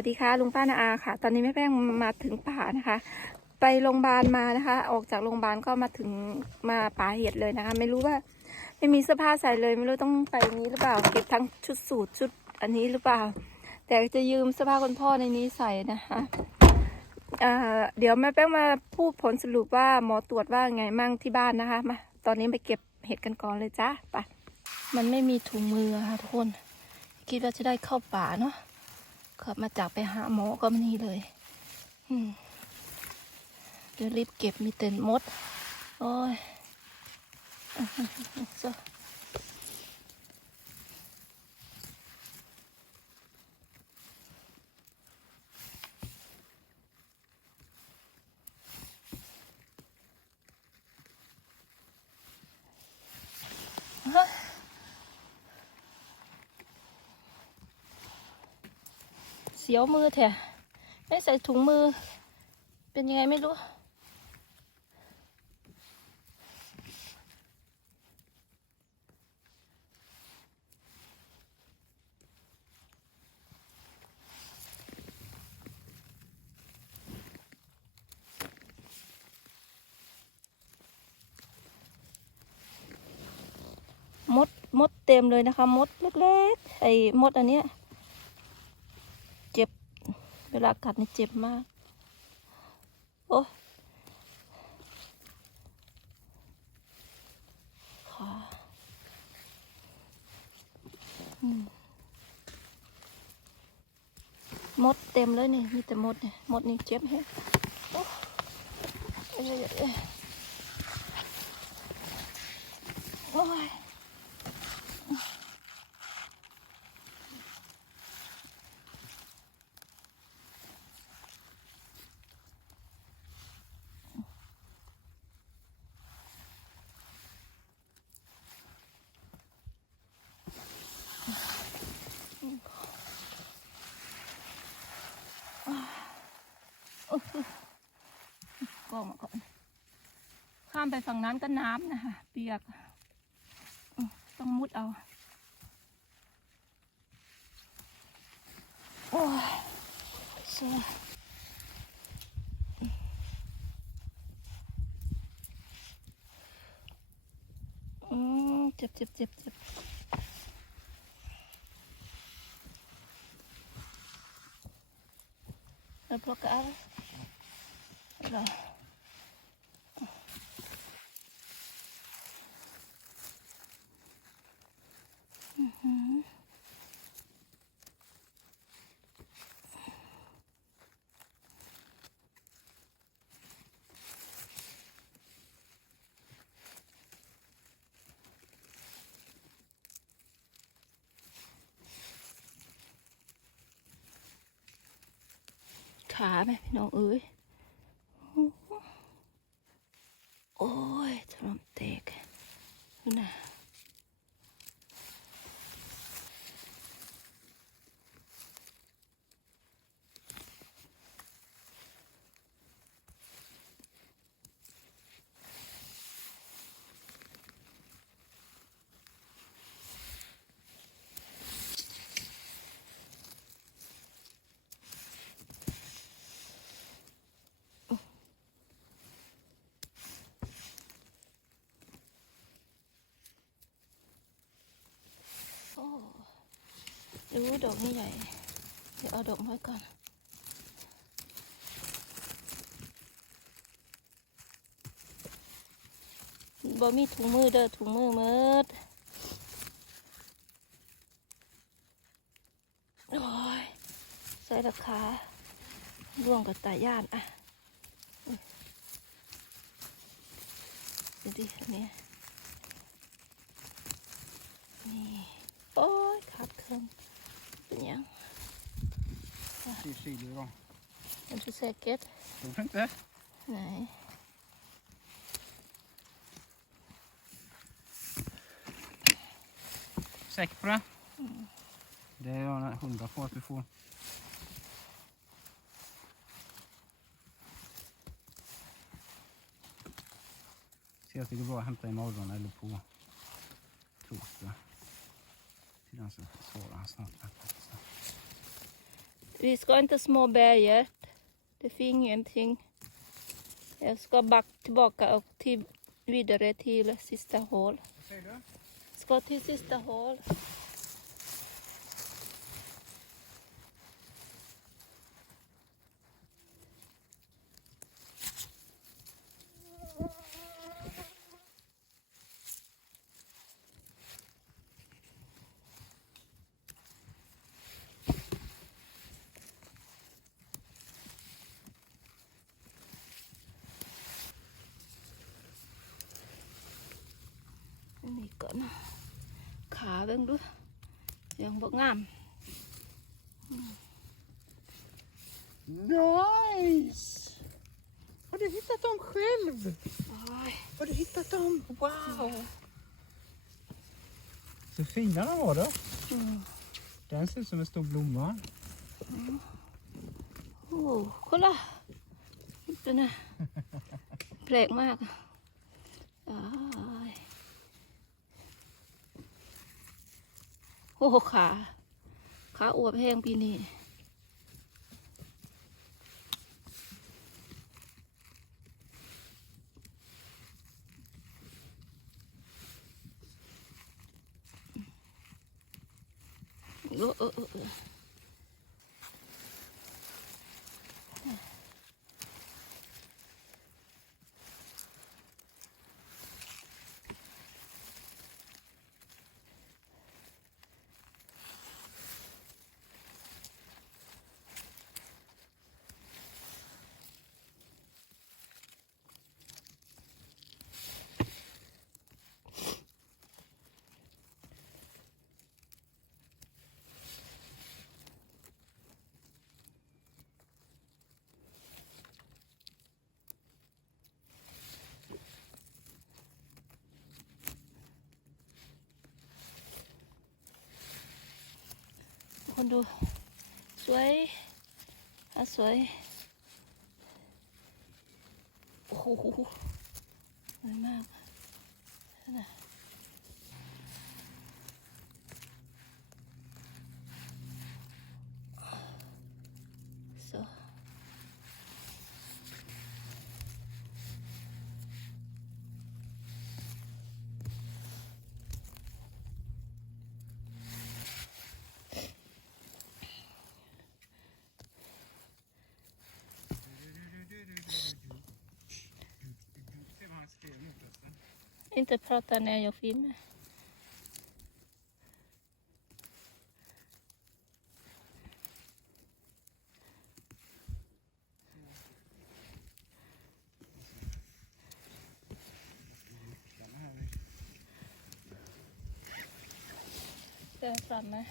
สวัสดีค่ะลุงป้านาอาค่ะ ตอนนี้แม่แป้งมาถึงป่านะคะ ไปโรงพยาบาลมานะคะ ออกจากโรงพยาบาลก็มาถึงมาป่าเห็ดเลยนะคะ ไม่รู้ว่าไม่มีเสื้อผ้าใส่เลยไม่รู้ต้องไปนี้หรือเปล่า เก็บทั้งชุดสูทชุดอันนี้หรือเปล่า แต่จะยืมเสื้อผ้าคุณพ่อในนี้ใส่นะคะเดี๋ยวแม่แป้งมาพูดผลสรุปว่าหมอตรวจว่าไงมั่งที่บ้านนะคะมาตอนนี้ไปเก็บเห็ดกันก่อนเลยจ้าไปมันไม่มีถุงมือค่ะทุกคน คิดว่าจะได้เข้าป่าเนาะ ขับมาจากไปหาหมอก็มนี่เลยเดี๋ยวรีบเก็บมีเต็นมด โอ้ยอื้อหือหือจ้ะเฮ้ยเสียวมือแท้ไม่ใส่ถุงมือ เป็นยังไงไม่รู้ มด มดเต็มเลยนะคะ มดเล็กๆ ไอ้มดอันเนี้ย ลากัดนี่เจ็บมาก โอ้ขาอืมดเต็มเลยนี่มีแต่มดเนี่ยมดนี่เจ็บแฮะโอ้ยโอ้ย ก็มาก่อน ข้ามไปฝั่งนั้นก็น้ำนะคะเปียก ต้องมุดเอา โอ้ยเสียอืมเจ็บเจ็บเจ็บเจ็บแล้วพวกอะไรเหรอ ขาไหมพี่น้องเอ้ย โอ้ยถล่มเตกดูนะโอ้ ดูดอกนี่ใหญ่ เดี๋ยวเอาดอกน้อยก่อน บ่มีถุงมือเด้อถุงมือมิดโอ้ยใส่ราคาร่วงกับตาย่านอะดูดิอันเนี้ย linjen. Det är kyligt idag. Är du säker? Tror du inte? Nej. Säker på det? Mm. Det är jag hundra på att du får. Ser att det går bra att hämta imorgon eller på torsdag. Den så svarar han snart. Vi ska inte små berget. Det finns ingenting. Jag ska backa tillbaka och till, vidare till sista hål. Vad säger du? Ska till sista hål. ก่อนนะ ขาเบิ่งดูยังบ่งาม Nice! Har du hittat dem själv? โอ้ย Har du hittat dem? Wow! Så fina de var då. อืม Den ser ut som en stor blomma. โอ้คนละตั โอ้ขาขาอวบแห้งปีนี้เออเออเออ คนดู สวยอะสวย โอ้โหสวยมากนะ Inte prata när jag filmar. Där framme.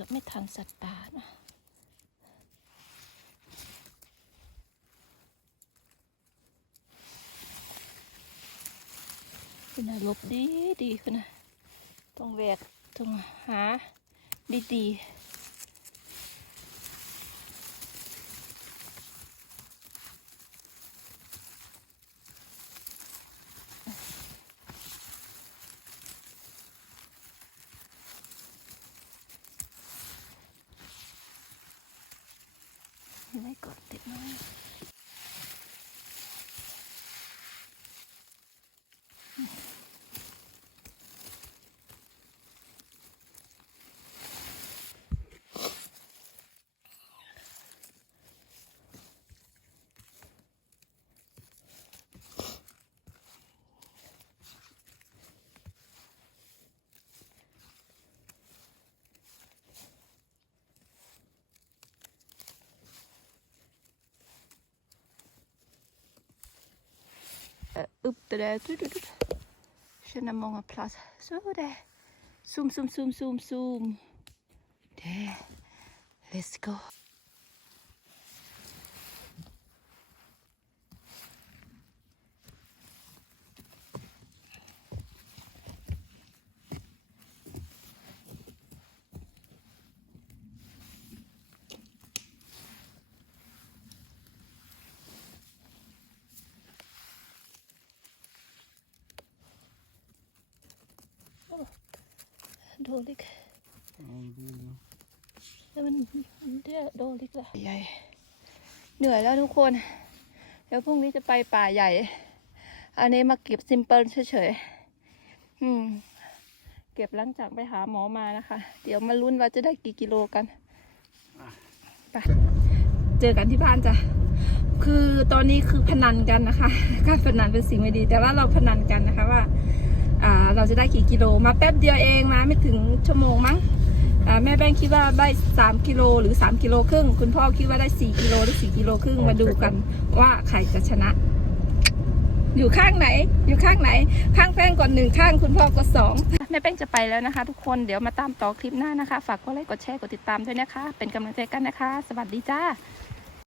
กือบไม่ทันสัตว์ป่านะคุณนะลบดีดีคุณนะต้องแวกต้องหาดีดี upp det där. Du, du, du. Känna många platser. Så det. Zoom, zoom, zoom, zoom, zoom. Det. let's go โดลิก Ja, det blir det. แล้วมันเรียกโดลิกละใหญ่เหนื่อยแล้วทุกคน เดี๋ยวพรุ่งนี้จะไปป่าใหญ่ อันนี้มาเก็บซิมเปิลเฉยๆอืม เก็บหลังจากไปหาหมอมานะคะ เดี๋ยวมาลุ้นว่าจะได้กี่กิโลกันไปเจอกันที่บ้านจ้ะ คือตอนนี้คือพนันกันนะคะ การพนันเป็นสิ่งไม่ดี แต่ว่าเราพนันกันนะคะว่าอ่า เราจะได้กี่กิโลมาแป๊บเดียวเองมาไม่ถึงชั่วโมงมั้งแม่แป้งคิดว่าได้สามกิโลหรือสามกิโลครึ่ง คุณพ่อคิดว่าได้สี่กิโลหรือสี่กิโลครึ่งมาดูกันว่าใครจะชนะ อยู่ข้างไหน อยู่ข้างไหน ข้างแป้งก่อนหนึ่งข้างคุณพ่อก็สองแม่แป้งจะไปแล้วนะคะ ทุกคนเดี๋ยวมาตามต่อคลิปหน้านะคะ ฝากกดไลค์กดแชร์กดติดตามด้วยนะคะ เป็นกำลังใจกันนะคะ สวัสดีจ้า